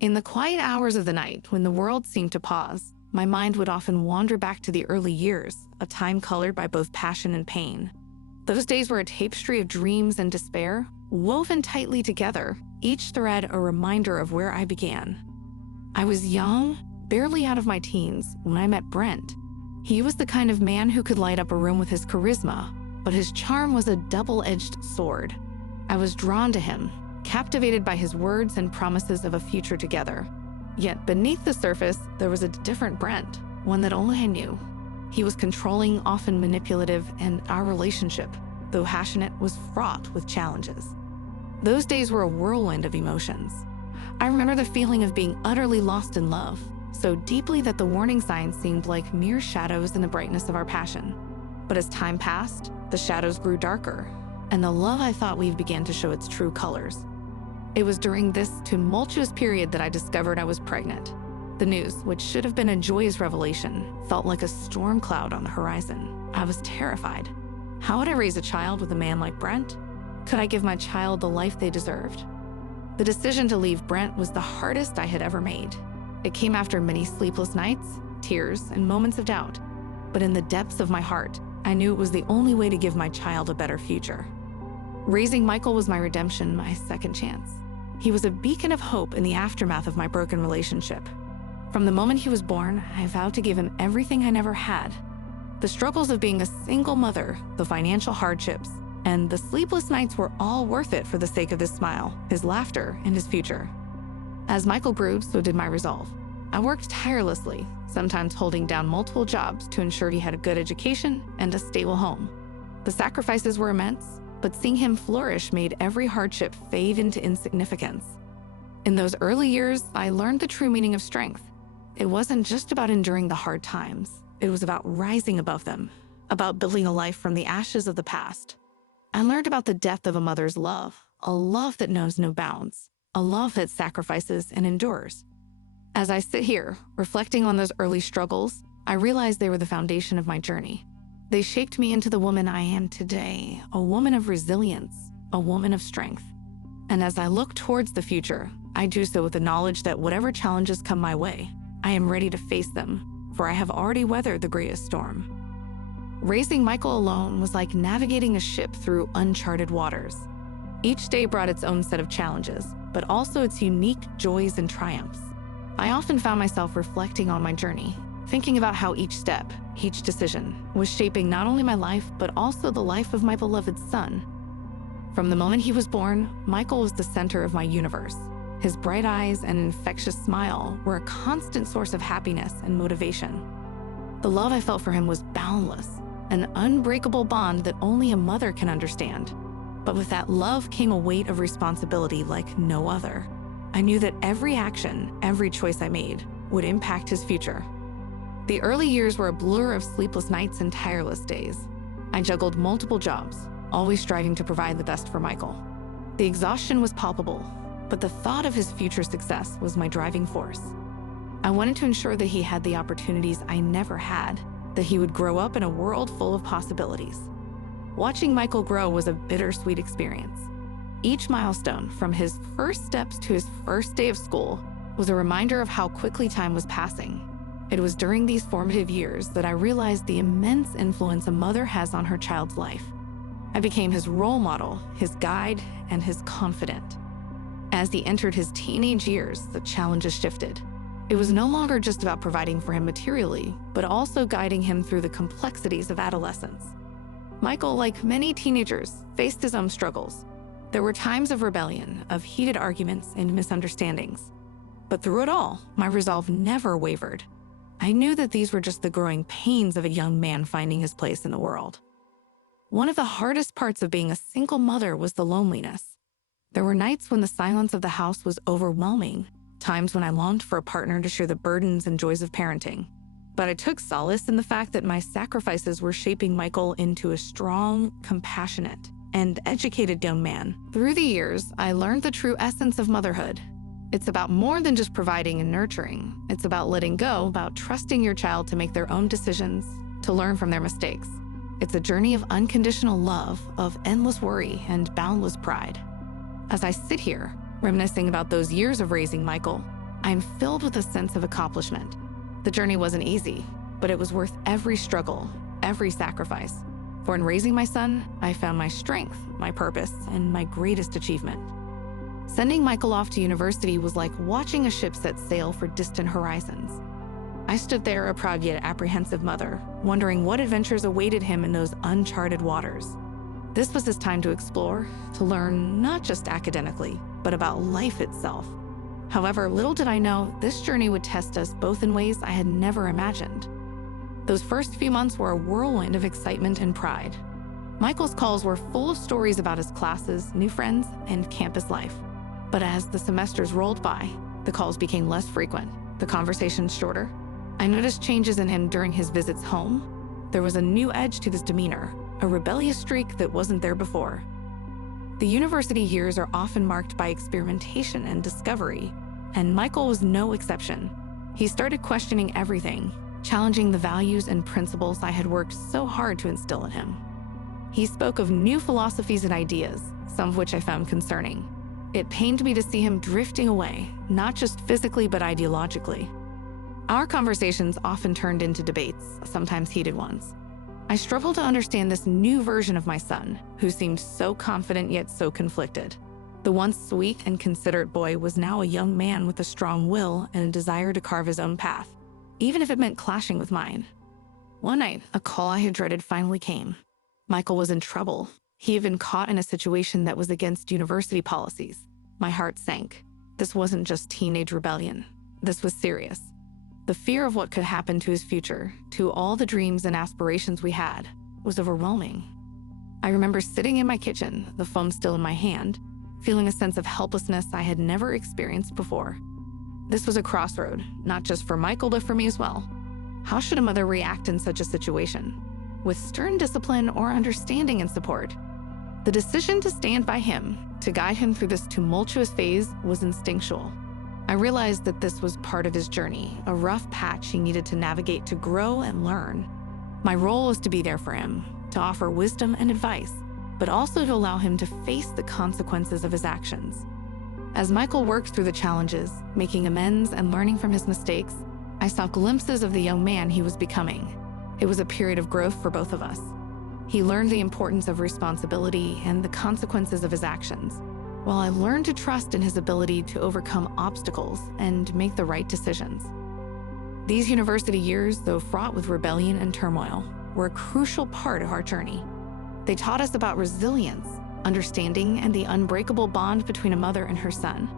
In the quiet hours of the night, when the world seemed to pause, my mind would often wander back to the early years, a time colored by both passion and pain. Those days were a tapestry of dreams and despair, woven tightly together, each thread a reminder of where I began. I was young, barely out of my teens, when I met Brent. He was the kind of man who could light up a room with his charisma, but his charm was a double-edged sword. I was drawn to him, captivated by his words and promises of a future together. Yet beneath the surface, there was a different Brent, one that only I knew. He was controlling, often manipulative, and our relationship, though passionate, was fraught with challenges. Those days were a whirlwind of emotions. I remember the feeling of being utterly lost in love, so deeply that the warning signs seemed like mere shadows in the brightness of our passion. But as time passed, the shadows grew darker, and the love I thought we began to show its true colors. It was during this tumultuous period that I discovered I was pregnant. The news, which should have been a joyous revelation, felt like a storm cloud on the horizon. I was terrified. How would I raise a child with a man like Brent? Could I give my child the life they deserved? The decision to leave Brent was the hardest I had ever made. It came after many sleepless nights, tears, and moments of doubt. But in the depths of my heart, I knew it was the only way to give my child a better future. Raising Michael was my redemption, my second chance. He was a beacon of hope in the aftermath of my broken relationship. From the moment he was born, I vowed to give him everything I never had. The struggles of being a single mother, the financial hardships, and the sleepless nights were all worth it for the sake of his smile, his laughter, and his future. As Michael grew, so did my resolve. I worked tirelessly, sometimes holding down multiple jobs to ensure he had a good education and a stable home. The sacrifices were immense, but seeing him flourish made every hardship fade into insignificance. In those early years, I learned the true meaning of strength. It wasn't just about enduring the hard times. It was about rising above them, about building a life from the ashes of the past. I learned about the depth of a mother's love, a love that knows no bounds, a love that sacrifices and endures. As I sit here, reflecting on those early struggles, I realize they were the foundation of my journey. They shaped me into the woman I am today, a woman of resilience, a woman of strength. And as I look towards the future, I do so with the knowledge that whatever challenges come my way, I am ready to face them, for I have already weathered the greatest storm. Raising Michael alone was like navigating a ship through uncharted waters. Each day brought its own set of challenges, but also its unique joys and triumphs. I often found myself reflecting on my journey, thinking about how each step, each decision, was shaping not only my life, but also the life of my beloved son. From the moment he was born, Michael was the center of my universe. His bright eyes and infectious smile were a constant source of happiness and motivation. The love I felt for him was boundless, an unbreakable bond that only a mother can understand. But with that love came a weight of responsibility like no other. I knew that every action, every choice I made, would impact his future. The early years were a blur of sleepless nights and tireless days. I juggled multiple jobs, always striving to provide the best for Michael. The exhaustion was palpable, but the thought of his future success was my driving force. I wanted to ensure that he had the opportunities I never had, that he would grow up in a world full of possibilities. Watching Michael grow was a bittersweet experience. Each milestone, from his first steps to his first day of school, was a reminder of how quickly time was passing. It was during these formative years that I realized the immense influence a mother has on her child's life. I became his role model, his guide, and his confidant. As he entered his teenage years, the challenges shifted. It was no longer just about providing for him materially, but also guiding him through the complexities of adolescence. Michael, like many teenagers, faced his own struggles. There were times of rebellion, of heated arguments and misunderstandings. But through it all, my resolve never wavered. I knew that these were just the growing pains of a young man finding his place in the world. One of the hardest parts of being a single mother was the loneliness. There were nights when the silence of the house was overwhelming, times when I longed for a partner to share the burdens and joys of parenting. But I took solace in the fact that my sacrifices were shaping Michael into a strong, compassionate, and educated young man. Through the years, I learned the true essence of motherhood. It's about more than just providing and nurturing. It's about letting go, about trusting your child to make their own decisions, to learn from their mistakes. It's a journey of unconditional love, of endless worry, and boundless pride. As I sit here, reminiscing about those years of raising Michael, I'm filled with a sense of accomplishment. The journey wasn't easy, but it was worth every struggle, every sacrifice. For in raising my son, I found my strength, my purpose, and my greatest achievement. Sending Michael off to university was like watching a ship set sail for distant horizons. I stood there, a proud yet apprehensive mother, wondering what adventures awaited him in those uncharted waters. This was his time to explore, to learn not just academically, but about life itself. However, little did I know this journey would test us both in ways I had never imagined. Those first few months were a whirlwind of excitement and pride. Michael's calls were full of stories about his classes, new friends, and campus life. But as the semesters rolled by, the calls became less frequent, the conversations shorter. I noticed changes in him during his visits home. There was a new edge to his demeanor, a rebellious streak that wasn't there before. The university years are often marked by experimentation and discovery, and Michael was no exception. He started questioning everything, challenging the values and principles I had worked so hard to instill in him. He spoke of new philosophies and ideas, some of which I found concerning. It pained me to see him drifting away, not just physically but ideologically. Our conversations often turned into debates, sometimes heated ones. I struggled to understand this new version of my son, who seemed so confident yet so conflicted. The once sweet and considerate boy was now a young man with a strong will and a desire to carve his own path, even if it meant clashing with mine. One night, a call I had dreaded finally came. Michael was in trouble. He had been caught in a situation that was against university policies. My heart sank. This wasn't just teenage rebellion. This was serious. The fear of what could happen to his future, to all the dreams and aspirations we had, was overwhelming. I remember sitting in my kitchen, the phone still in my hand, feeling a sense of helplessness I had never experienced before. This was a crossroad, not just for Michael, but for me as well. How should a mother react in such a situation? With stern discipline or understanding and support? The decision to stand by him, to guide him through this tumultuous phase, was instinctual. I realized that this was part of his journey, a rough patch he needed to navigate to grow and learn. My role was to be there for him, to offer wisdom and advice, but also to allow him to face the consequences of his actions. As Michael worked through the challenges, making amends and learning from his mistakes, I saw glimpses of the young man he was becoming. It was a period of growth for both of us. He learned the importance of responsibility and the consequences of his actions, while I learned to trust in his ability to overcome obstacles and make the right decisions. These university years, though fraught with rebellion and turmoil, were a crucial part of our journey. They taught us about resilience, understanding, and the unbreakable bond between a mother and her son.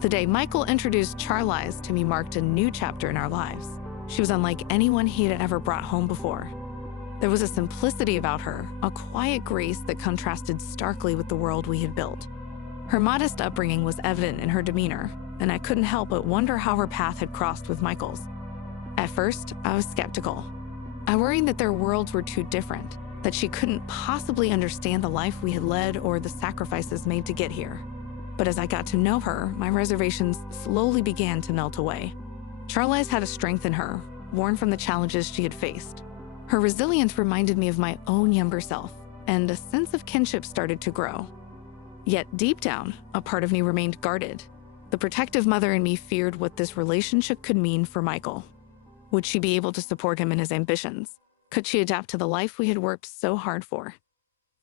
The day Michael introduced Charlize to me marked a new chapter in our lives. She was unlike anyone he had ever brought home before. There was a simplicity about her, a quiet grace that contrasted starkly with the world we had built. Her modest upbringing was evident in her demeanor, and I couldn't help but wonder how her path had crossed with Michael's. At first, I was skeptical. I worried that their worlds were too different, that she couldn't possibly understand the life we had led or the sacrifices made to get here. But as I got to know her, my reservations slowly began to melt away. Charlize had a strength in her, born from the challenges she had faced. Her resilience reminded me of my own younger self, and a sense of kinship started to grow. Yet deep down, a part of me remained guarded. The protective mother in me feared what this relationship could mean for Michael. Would she be able to support him in his ambitions? Could she adapt to the life we had worked so hard for?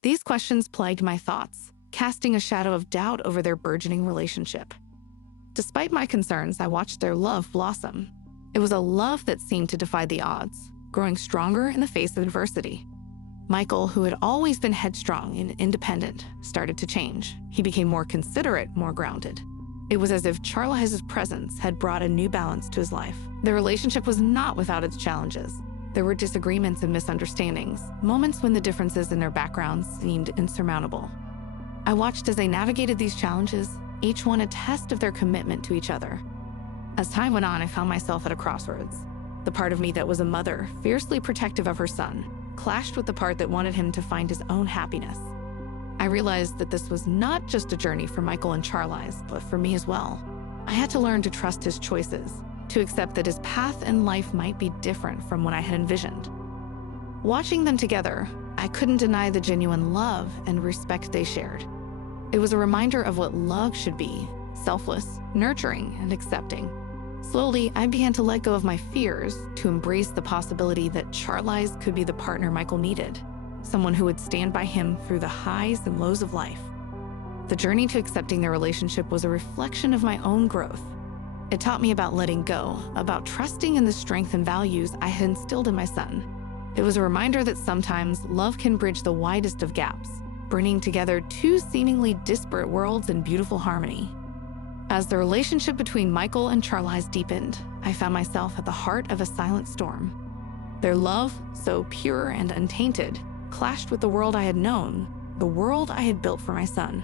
These questions plagued my thoughts, casting a shadow of doubt over their burgeoning relationship. Despite my concerns, I watched their love blossom. It was a love that seemed to defy the odds, growing stronger in the face of adversity. Michael, who had always been headstrong and independent, started to change. He became more considerate, more grounded. It was as if Charlize's presence had brought a new balance to his life. Their relationship was not without its challenges. There were disagreements and misunderstandings, moments when the differences in their backgrounds seemed insurmountable. I watched as they navigated these challenges, each one a test of their commitment to each other. As time went on, I found myself at a crossroads. The part of me that was a mother, fiercely protective of her son, clashed with the part that wanted him to find his own happiness. I realized that this was not just a journey for Michael and Charlize, but for me as well. I had to learn to trust his choices, to accept that his path in life might be different from what I had envisioned. Watching them together, I couldn't deny the genuine love and respect they shared. It was a reminder of what love should be: selfless, nurturing, and accepting. Slowly, I began to let go of my fears to embrace the possibility that Charlize could be the partner Michael needed, someone who would stand by him through the highs and lows of life. The journey to accepting their relationship was a reflection of my own growth. It taught me about letting go, about trusting in the strength and values I had instilled in my son. It was a reminder that sometimes love can bridge the widest of gaps, bringing together two seemingly disparate worlds in beautiful harmony. As the relationship between Michael and Charlize deepened, I found myself at the heart of a silent storm. Their love, so pure and untainted, clashed with the world I had known, the world I had built for my son.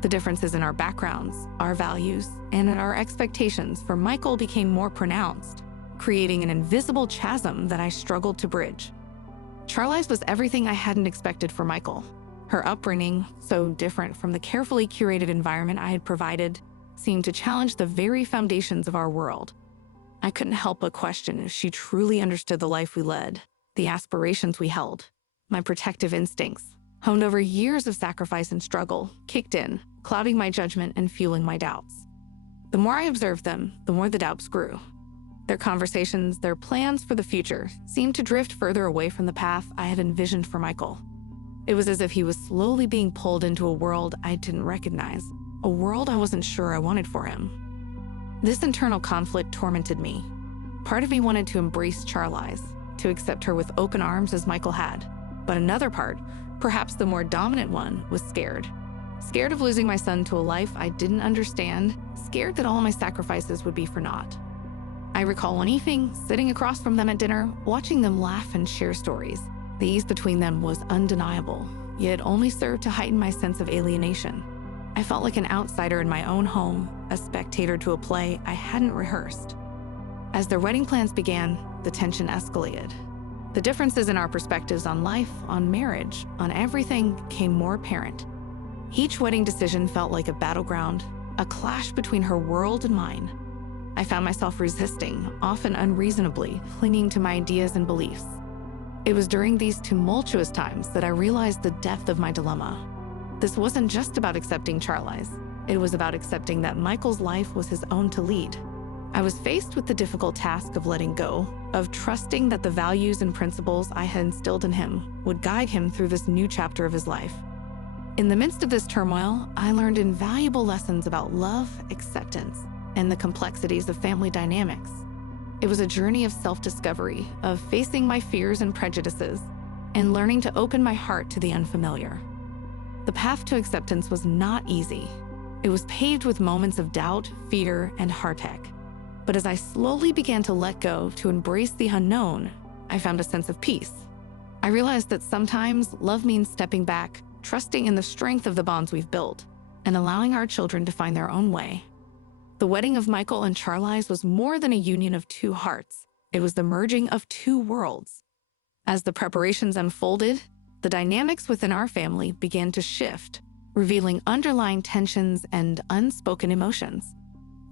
The differences in our backgrounds, our values, and in our expectations for Michael became more pronounced, creating an invisible chasm that I struggled to bridge. Charlize was everything I hadn't expected for Michael. Her upbringing, so different from the carefully curated environment I had provided, seemed to challenge the very foundations of our world. I couldn't help but question if she truly understood the life we led, the aspirations we held. My protective instincts, honed over years of sacrifice and struggle, kicked in, clouding my judgment and fueling my doubts. The more I observed them, the more the doubts grew. Their conversations, their plans for the future, seemed to drift further away from the path I had envisioned for Michael. It was as if he was slowly being pulled into a world I didn't recognize, a world I wasn't sure I wanted for him. This internal conflict tormented me. Part of me wanted to embrace Charlize, to accept her with open arms as Michael had. But another part, perhaps the more dominant one, was scared. Scared of losing my son to a life I didn't understand, scared that all my sacrifices would be for naught. I recall one evening, sitting across from them at dinner, watching them laugh and share stories. The ease between them was undeniable, yet only served to heighten my sense of alienation. I felt like an outsider in my own home, a spectator to a play I hadn't rehearsed. As their wedding plans began, the tension escalated. The differences in our perspectives on life, on marriage, on everything became more apparent. Each wedding decision felt like a battleground, a clash between her world and mine. I found myself resisting, often unreasonably, clinging to my ideas and beliefs. It was during these tumultuous times that I realized the depth of my dilemma. This wasn't just about accepting Charlize. It was about accepting that Michael's life was his own to lead. I was faced with the difficult task of letting go, of trusting that the values and principles I had instilled in him would guide him through this new chapter of his life. In the midst of this turmoil, I learned invaluable lessons about love, acceptance, and the complexities of family dynamics. It was a journey of self-discovery, of facing my fears and prejudices, and learning to open my heart to the unfamiliar. The path to acceptance was not easy. It was paved with moments of doubt, fear, and heartache. But as I slowly began to let go, to embrace the unknown, I found a sense of peace. I realized that sometimes love means stepping back, trusting in the strength of the bonds we've built, and allowing our children to find their own way. The wedding of Michael and Charlize was more than a union of two hearts. It was the merging of two worlds. As the preparations unfolded, the dynamics within our family began to shift, revealing underlying tensions and unspoken emotions.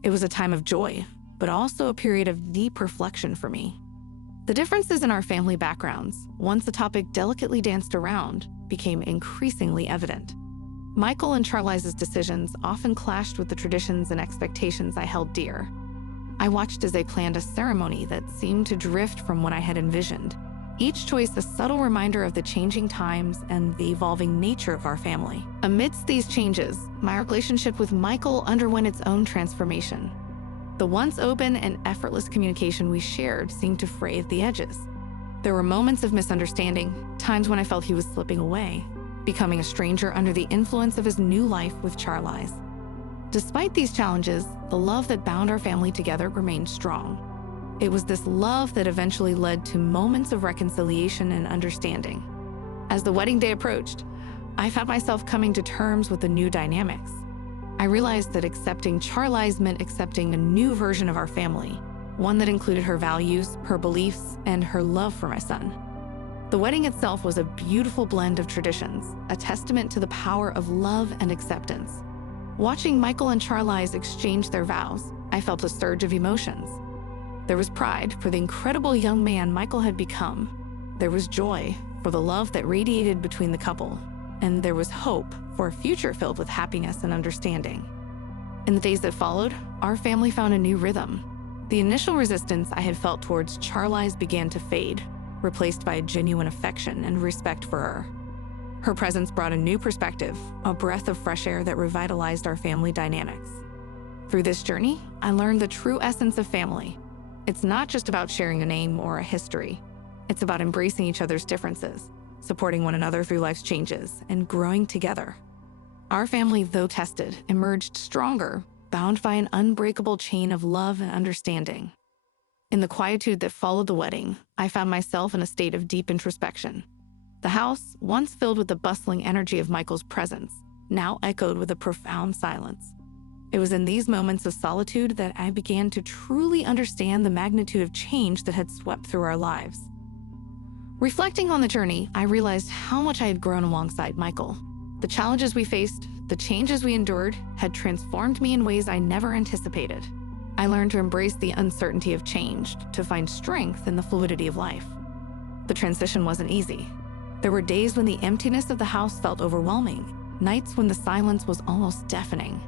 It was a time of joy, but also a period of deep reflection for me. The differences in our family backgrounds, once a topic delicately danced around, became increasingly evident. Michael and Charlize's decisions often clashed with the traditions and expectations I held dear. I watched as they planned a ceremony that seemed to drift from what I had envisioned, each choice a subtle reminder of the changing times and the evolving nature of our family. Amidst these changes, my relationship with Michael underwent its own transformation. The once open and effortless communication we shared seemed to fray at the edges. There were moments of misunderstanding, times when I felt he was slipping away, becoming a stranger under the influence of his new life with Charlize. Despite these challenges, the love that bound our family together remained strong. It was this love that eventually led to moments of reconciliation and understanding. As the wedding day approached, I found myself coming to terms with the new dynamics. I realized that accepting Charlize meant accepting a new version of our family, one that included her values, her beliefs, and her love for my son. The wedding itself was a beautiful blend of traditions, a testament to the power of love and acceptance. Watching Michael and Charlize exchange their vows, I felt a surge of emotions. There was pride for the incredible young man Michael had become. There was joy for the love that radiated between the couple. And there was hope for a future filled with happiness and understanding. In the days that followed, our family found a new rhythm. The initial resistance I had felt towards Charlize began to fade, replaced by a genuine affection and respect for her. Her presence brought a new perspective, a breath of fresh air that revitalized our family dynamics. Through this journey, I learned the true essence of family. It's not just about sharing a name or a history. It's about embracing each other's differences, supporting one another through life's changes, and growing together. Our family, though tested, emerged stronger, bound by an unbreakable chain of love and understanding. In the quietude that followed the wedding, I found myself in a state of deep introspection. The house, once filled with the bustling energy of Michael's presence, now echoed with a profound silence. It was in these moments of solitude that I began to truly understand the magnitude of change that had swept through our lives. Reflecting on the journey, I realized how much I had grown alongside Michael. The challenges we faced, the changes we endured, had transformed me in ways I never anticipated. I learned to embrace the uncertainty of change, to find strength in the fluidity of life. The transition wasn't easy. There were days when the emptiness of the house felt overwhelming, nights when the silence was almost deafening.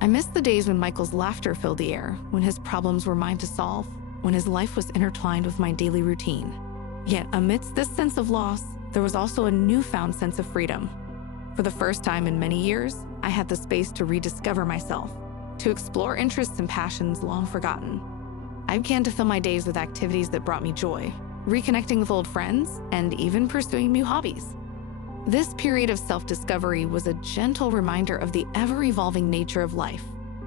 I missed the days when Michael's laughter filled the air, when his problems were mine to solve, when his life was intertwined with my daily routine. Yet amidst this sense of loss, there was also a newfound sense of freedom. For the first time in many years, I had the space to rediscover myself, to explore interests and passions long forgotten. I began to fill my days with activities that brought me joy, reconnecting with old friends, and even pursuing new hobbies. This period of self-discovery was a gentle reminder of the ever-evolving nature of life.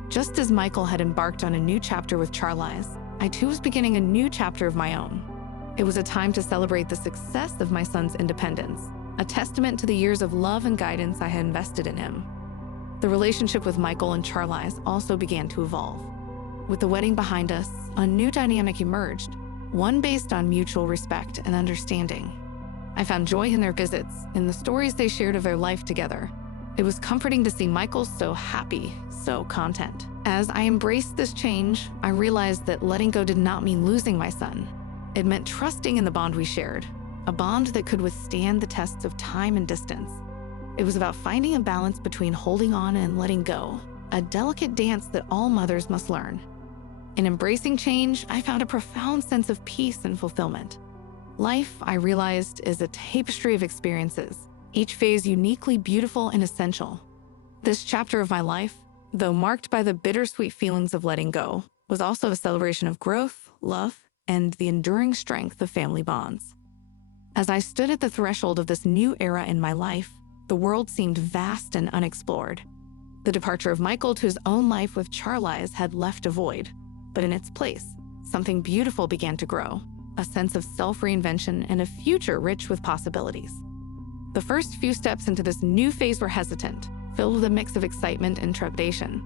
Just as Michael had embarked on a new chapter with Charlize, I too was beginning a new chapter of my own. It was a time to celebrate the success of my son's independence, a testament to the years of love and guidance I had invested in him. The relationship with Michael and Charlize also began to evolve. With the wedding behind us, a new dynamic emerged, one based on mutual respect and understanding. I found joy in their visits, in the stories they shared of their life together. It was comforting to see Michael so happy, so content. As I embraced this change, I realized that letting go did not mean losing my son. It meant trusting in the bond we shared, a bond that could withstand the tests of time and distance. It was about finding a balance between holding on and letting go, a delicate dance that all mothers must learn. In embracing change, I found a profound sense of peace and fulfillment. Life, I realized, is a tapestry of experiences, each phase uniquely beautiful and essential. This chapter of my life, though marked by the bittersweet feelings of letting go, was also a celebration of growth, love, and the enduring strength of family bonds. As I stood at the threshold of this new era in my life, the world seemed vast and unexplored. The departure of Michael to his own life with Charlize had left a void, but in its place, something beautiful began to grow, a sense of self-reinvention and a future rich with possibilities. The first few steps into this new phase were hesitant, filled with a mix of excitement and trepidation.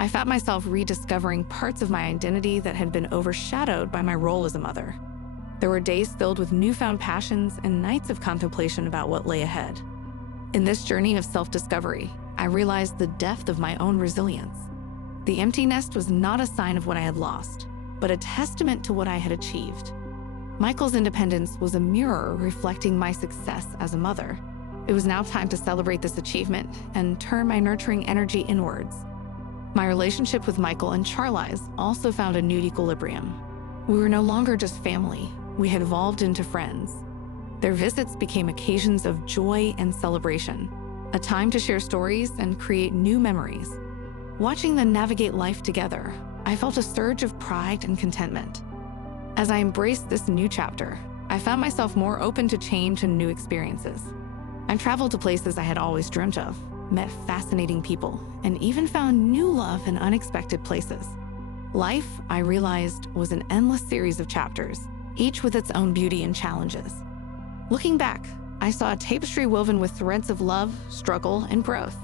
I found myself rediscovering parts of my identity that had been overshadowed by my role as a mother. There were days filled with newfound passions and nights of contemplation about what lay ahead. In this journey of self-discovery, I realized the depth of my own resilience. The empty nest was not a sign of what I had lost, but a testament to what I had achieved. Michael's independence was a mirror reflecting my success as a mother. It was now time to celebrate this achievement and turn my nurturing energy inwards. My relationship with Michael and Charlize also found a new equilibrium. We were no longer just family. We had evolved into friends. Their visits became occasions of joy and celebration, a time to share stories and create new memories. Watching them navigate life together, I felt a surge of pride and contentment. As I embraced this new chapter, I found myself more open to change and new experiences. I traveled to places I had always dreamt of, met fascinating people, and even found new love in unexpected places. Life, I realized, was an endless series of chapters, each with its own beauty and challenges. Looking back, I saw a tapestry woven with threads of love, struggle, and growth.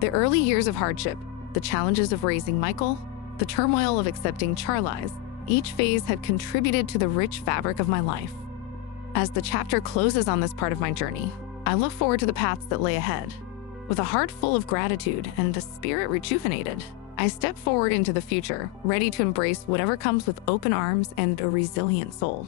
The early years of hardship, the challenges of raising Michael, the turmoil of accepting Charlize, each phase had contributed to the rich fabric of my life. As the chapter closes on this part of my journey, I look forward to the paths that lay ahead. With a heart full of gratitude and a spirit rejuvenated, I step forward into the future, ready to embrace whatever comes with open arms and a resilient soul.